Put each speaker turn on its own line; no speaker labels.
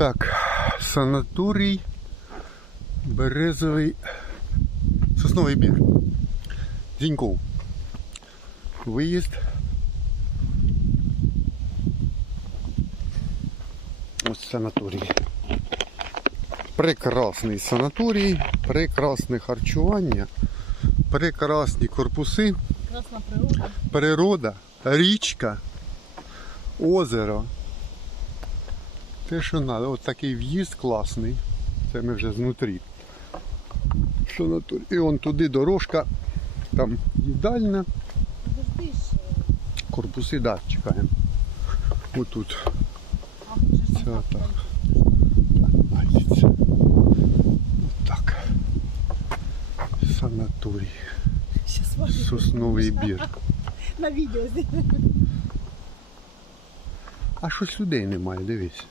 Так, санаторій Березовий Сосновий бір. Зіньков. Виїзд. Ось санаторій. Прекрасний санаторій, прекрасне харчування, прекрасні корпуси,
природа.
природа, річка, озеро. Те, що треба. От такий в'їзд класний. Це ми вже знутрі. Санаторій. І он туди дорожка, там їдальня,
ж.
корпуси, да, чекаємо. Отут. Це так.
так.
Бачиться. Так. Санаторій. Сосновий бір.
на відео.
А щось людей немає, дивись.